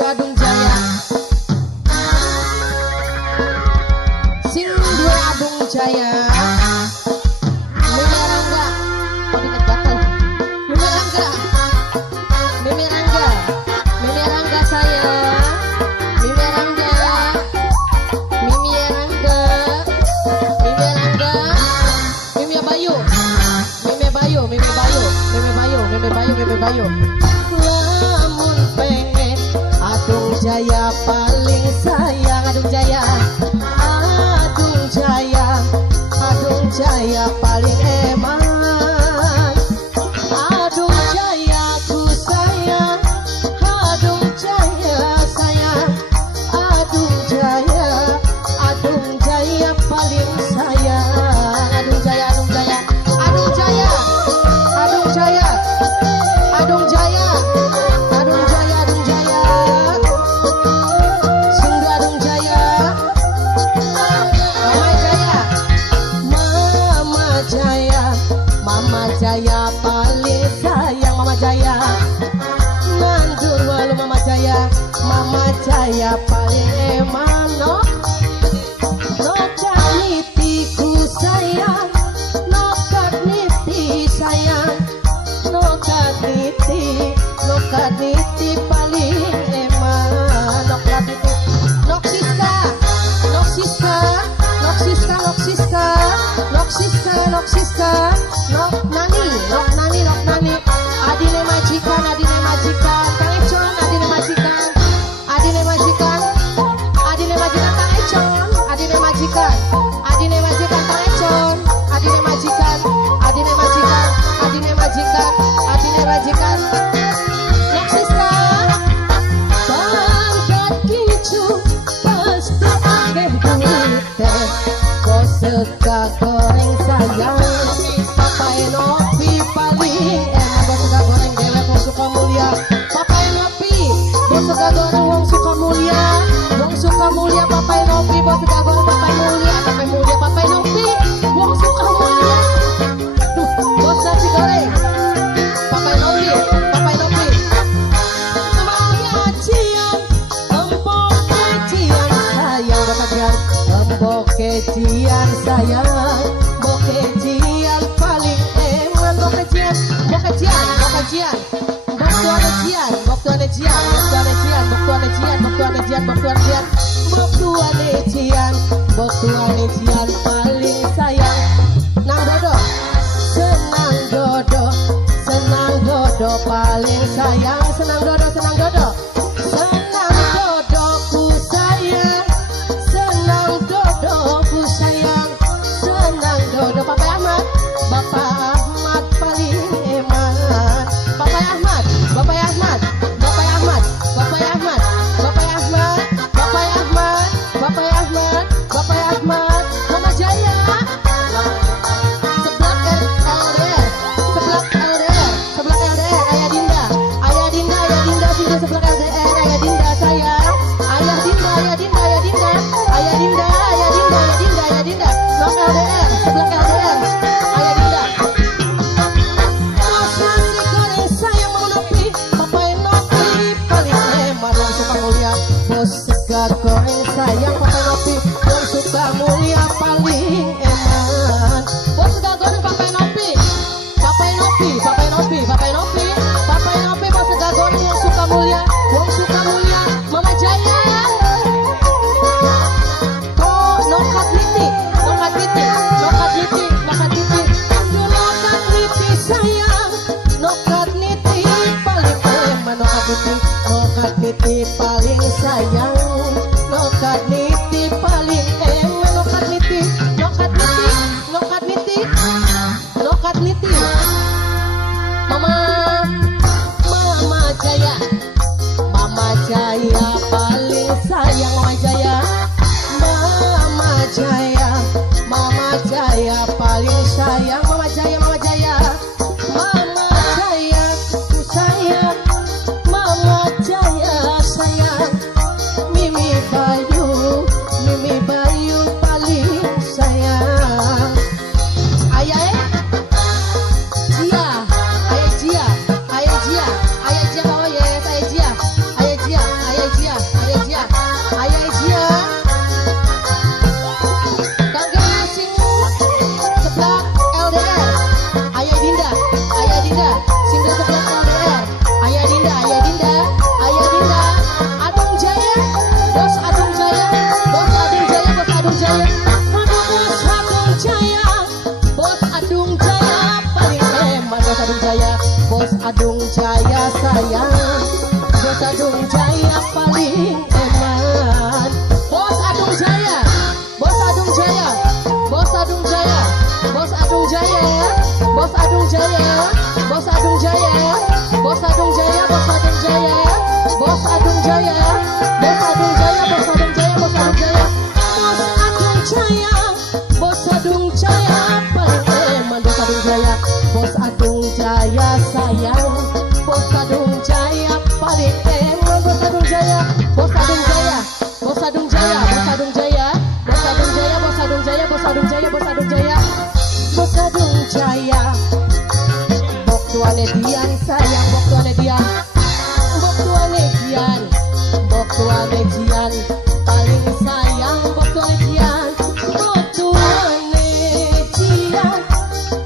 Adung Jaya. Sing dua Adung Jaya. Mimi Rangga. Oh diinget batal. Mimi Rangga. Mimi Rangga. Mimi Rangga sayang. Mimi Rangga. Mimi Rangga. Mimi Rangga. Mimi Bayu. Mimi Bayu. Mimi Bayu. Mimi Bayu. Mimi Bayu. Mimi Bayu. Lamun pengen Adung Jaya paling sayang. Adung Jaya. Adung Jaya. Adung Jaya paling eman. Adung Jaya ku sayang. Adung Jaya sayang. Adung Jaya. Adung Jaya paling sayang. Adung Jaya. Adung Jaya. Adung Jaya. Adung Jaya. Adung Jaya. Adung Jaya. Adung Jaya. Sungguh Adung Jaya. Mama Jaya. Mama Jaya. Mama Jaya paling sayang. Mama Jaya. Mandur walu Mama Jaya. Mama Jaya paling eman. No niti ku sayang. No niti sayang. No niti paling eman. Noksiska. Noksiska. Noksiska. Noksiska. Noksiska. Noksiska. Nok nani. Nok nani. Nok nani. Adine majikan. Adine majikan. Kang Econ. Adine majikan. Adine majikan. Adine majikan Kang Econ. Adine majikan. Adine majikan Kang Econ. Adine majikan. Adine majikan. Adine majikan. Adine majikan. Noksiska. Bangkat kicu pasti akeh duite. Kok seka goreng sayang. Papai Nopi paling enak. Kok seka goreng dewek wong suka mulia. Papai Nopi. Kok seka goreng wong suka mulia. Wong suka mulia Papai Nopi. Kok seka goreng Papai mulia. Papai mulia Papai Nopi. Wong suka mulia. Duh, kok nasi goreng. Papai Nopi. Papai Nopi. Maya cian. Empok kecian sayang. Bakajian. Empok kecian sayang. Bokecian paling eman. Bokecian. Bokecian. Bokecian. Boktuane cian. Boktuane cian. Boktuane cian. Boktuane cian. Boktuane cian. Boktuane cian. Boktuane cian. Boktuane cian paling sayang. Nang dodo. Senang dodo. Senang dodo paling sayang. Senang dodo. Senang dodo. Senang dodo ku sayang. Senang dodo ku sayang. Senang dodo. Bapak Ahmad. Bapak Ahmad paling eman. Bapak Ahmad. Bapak Ahmad. Bapak Ahmad. Bapak Ahmad. Bapak Ahmad. Bapak Ahmad. Bapak Ahmad. Bapak Ahmad. Mama Jaya. Sebelah LDR. Sebelah LDR. Sebelah LDR. Ayah Dinda. Ayah Dinda. Ayah Dinda. Sini sebelah LDR. Ayah Dinda sayang. Ayah Dinda. Ayah Dinda. Ayah Dinda. Ayah Dinda. Ayah Dinda. Ayah Dinda. Ayah Dinda. Nok LDR. Sebelah LDR. Ayah Dinda. Mas nasi goreng sayang Mama Nopi. Papai Nopi paling eman. Yang suka mulia. Bos sega goreng sayang Papai Nopi. Yang suka mulia paling eman. Bos sega goreng Papai Nopi. Papai Nopi. Papai Nopi. Papai Nopi. Papai Nopi. Bos sega goreng yang suka mulia. Yang suka mulia. Mama Jaya. Kok nokat niti. Nokat niti. Nokat niti. Nokat niti. Aduh nokat niti sayang. Nokat niti paling eman. Nokat niti. Nokat niti paling sayang. Nokat niti paling eman. Nokat niti. Nokat niti. Nokat niti. Nokat niti. Mama. Mama Jaya. Mama Jaya paling sayang. Mama Jaya. Mama Jaya. Mama Jaya paling sayang. Mama Jaya. Mama Jaya. Mama Jaya ku sayang. Mama Jaya sayang. Mimi Bayu. Jaya sayang, Bos Adung Jaya paling eman. Bos Adung Jaya, Bos Adung Jaya, Bos Adung Jaya, Bos Adung Jaya, Bos Adung Jaya, Bos Adung Jaya, Bos Adung Jaya, Bos Adung Jaya, Bos Adung Jaya, Bos Adung Jaya, Bos Adung Jaya, Bos Adung Jaya, Bos Adung Jaya paling eman. Bos Adung Jaya, Bos Adung Jaya sayang, Bos Adung Jaya paling eman. Bos Adung Jaya, Bos Adung Jaya, Bos Adung Jaya, Bos Adung Jaya, Bos Adung Jaya, Bos Adung Jaya, Bos Adung Jaya, Bos Adung Jaya, Bos Adung Jaya. Bok tuane Dian sayang, bok tuane Dian, bok tuane Dian, bok tuane Dian paling sayang, bok tuane Dian, bok tuane Dian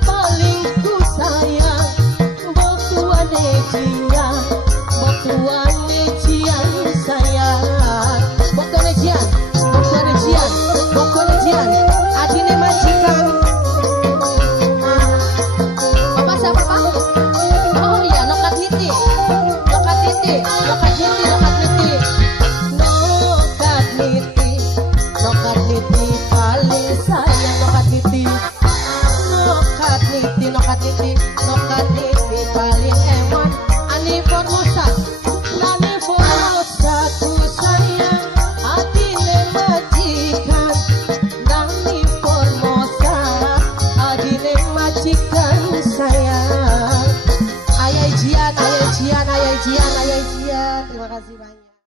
paling ku sayang, bok tuane Dian, bok tuane Dian sayang, bok tuane Dian, bok tuane Dian, bok tuane Dian, adine majikan. Bapak siapa Pak? Oh iya, nokat niti, nokat niti, nokat niti, nokat niti, nokat niti, nokat niti paling sayang, nokat niti, nokat niti, nokat niti, nokat niti paling eman. Ani Formosa, Nani Formosa ku sayang, adine majikan, Nani Formosa, adine majikan sayang. Ayah Jian, Ayah Jian, Ayah Jian, Ayah Jian. Terima kasih banyak.